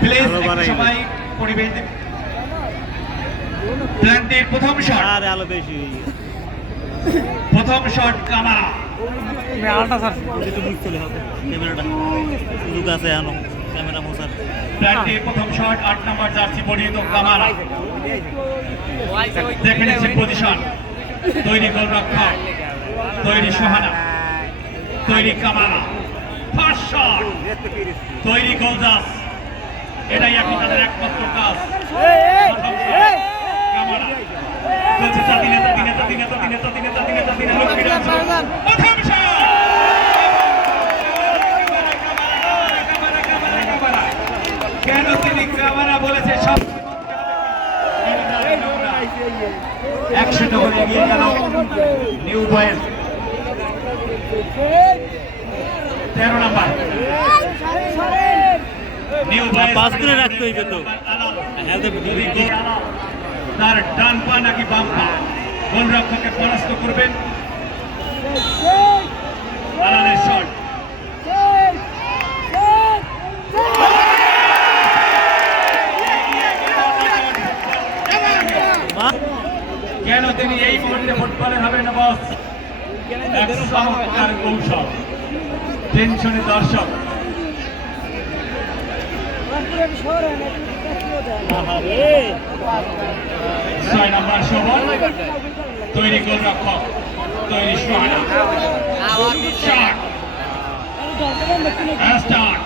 Please সবাই পরিবেশ দিন প্রথম শট আরে আলো বেশি। প্রথম শট কামারা একটু মুখ চলে হবে ক্যামেরাটা। সুযোগ আছে এখনও ক্যামেরা মোছার। প্ল্যানটির প্রথম শট আট নম্বর জার্সি পরিহিত কামারা দেখে নিচ্ছে পজিশন তৈরি গোলরক্ষক তৈরি সোহানা তৈরি কামারা ফার্স্ট শট তৈরি গোলদাস। এটাই এখন তাদের একমাত্র কাজ। কেন তিনি কামারা বলেছে সব একশো করে এগিয়ে গেল নিউ বয়েস তেরো নাম্বার পাস করে রাখতে হইবে তো। হ্যাঁ, তার ডান পা নাকি বাম পা? গোলরক্ষককে পরাস্ত করবেন। আলানের শট। কেন তিনি এই মুহূর্তে ফুটবলের হবেন না বস? এক কৌশল। টেনশনে দর্শক। ছয় নম্বর শোভন তৈরি গোলরক্ষক তৈরি সোহানা শট স্টার্ট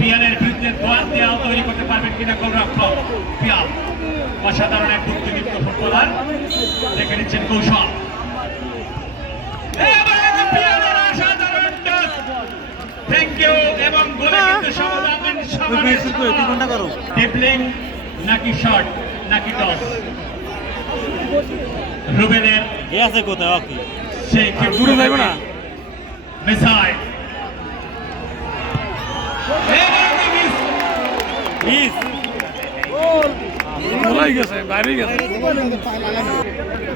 পিয়ালের বিরুদ্ধে দোয়ার দেওয়াল তৈরি করতে পারবেন কিনা গোলরক্ষক পিয়াল। অসাধারণ এক বুদ্ধিদীপ্ত ফুটবলার। দেখে নিচ্ছেন কৌশল। এবং গোলে কিন্তু সমাধান করে। ডিপলিং নাকি শট নাকি টস রুবেনের এ আছে কোথায়? সেই দূরে না। Missile please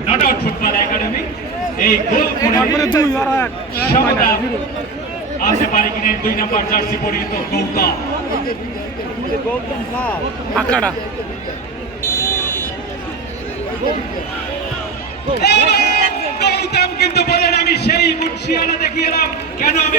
not out football academy এই গোল করে সমতা আসতে পারে কিনা দুই নম্বর জার্সি পরিহিত গৌতম। গৌতম কিন্তু বলেন আমি সেই মুন্সিয়ানা দেখিয়ে এলাম। কেন আমি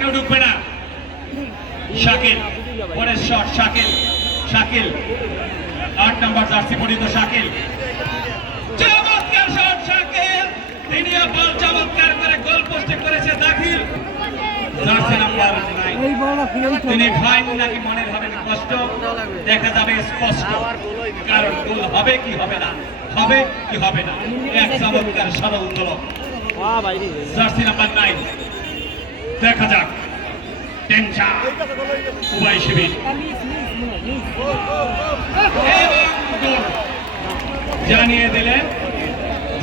কেউ ঢুকবে না। শাকিল পরের শট শাকিল শাকিল। আট নম্বর জার্সি পরিত শাকিল। চমৎকার শট শাকিল। তিনি বল চমৎকার করে গোল পোস্টে করেছে দাখিল। জার্সি নাম্বার নাইন তিনি ফাইন নাকি মনের হবে না কষ্ট? দেখা যাবে স্পষ্ট। কারণ গোল হবে কি হবে না? হবে কি হবে না? এক চমৎকার সরল দলক জার্সি নাম্বার নাইন দেখা যাক। টেনশন উভয় শিবির। জানিয়ে দিলেন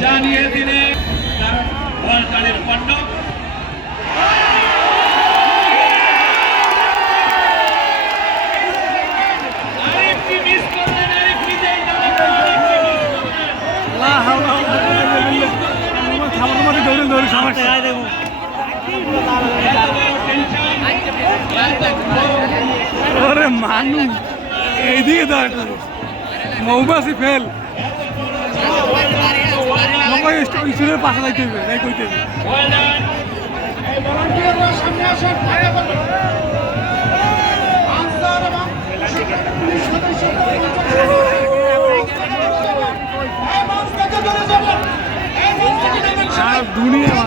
জানিয়ে দিলেন পণ্ডক মানুষ এইদিকে একটু। মৌমাছি ফেল। স্কুলের পাশে যাইতে হবে এই কইতে দুনিয়া